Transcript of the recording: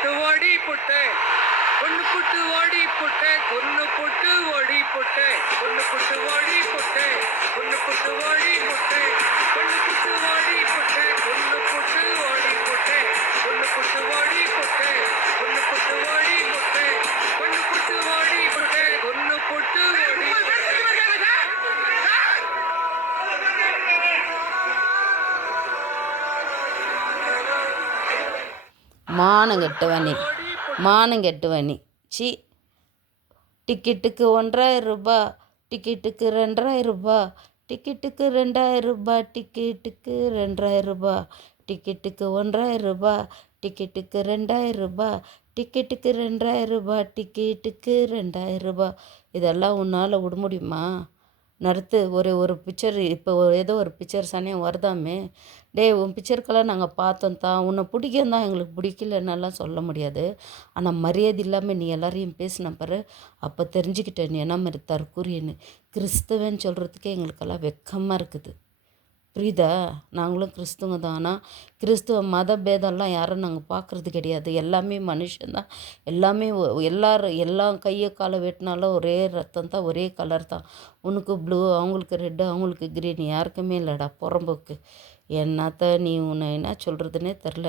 புட்டு ஓடி புட்டு பொண்ணு புட்டு ஓடி புட்டு பொண்ணு புட்டு ஓடி புட்டு பொண்ணு புட்டு ஓடி புட்டு பொண்ணு புட்டு ஓடி புட்டு பொண்ணு புட்டு ஓடி புட்டு பொண்ணு புட்டு ஓடி புட்டு பொண்ணு புட்டு ஓடி புட்டு பொண்ணு புட்டு ஓடி புட்டு பொண்ணு புட்டு ஓடி புட்டு பொண்ணு புட்டு ஓடி மானங்கெட்டவனே மானங்கெட்டவனே சி. டிக்கெட்டுக்கு 1,50,000, டிக்கெட்டுக்கு 2,000, டிக்கெட்டுக்கு 2,000, டிக்கெட்டுக்கு 2,000, டிக்கெட்டுக்கு 1,000, டிக்கெட்டுக்கு 2,000, டிக்கெட்டுக்கு 2,000, டிக்கெட்டுக்கு 2,000. இதெல்லாம் உன்னால் விட முடியுமா? நடத்து. ஒரு பிக்சர் இப்போ ஏதோ ஒரு பிக்சர் சனியம் வருதாமே. டேய், உன் பிக்சருக்கெல்லாம் நாங்கள் பார்த்தோம் தான், உன்னை பிடிக்கும் தான், எங்களுக்கு பிடிக்கலன்னெல்லாம் சொல்ல முடியாது. ஆனால் மரியாதை இல்லாமல் நீ எல்லாரையும் பேசின பாரு, அப்போ தெரிஞ்சுக்கிட்டேன் நீ என்ன மாதிரி தற்கூரியன்னு. கிறிஸ்தவன்னு சொல்கிறதுக்கே எங்களுக்கெல்லாம் வெக்கமாக இருக்குது. புரியுதா? நாங்களும் கிறிஸ்துவ தான். ஆனால் கிறிஸ்துவ மத பேதம்லாம் யாரும் நாங்கள் பார்க்குறது கிடையாது. எல்லாமே மனுஷன்தான். எல்லாமே எல்லாரும் எல்லாம் கையை காலை வெட்டினாலும் ஒரே ரத்தம் தான், ஒரே கலர் தான். உனக்கு ப்ளூ, அவங்களுக்கு ரெட்டு, அவங்களுக்கு க்ரீன், யாருக்குமே இல்லைடா புறம்போக்கு. என்னத்த நீ உன்னை என்ன சொல்கிறதுனே தெரில.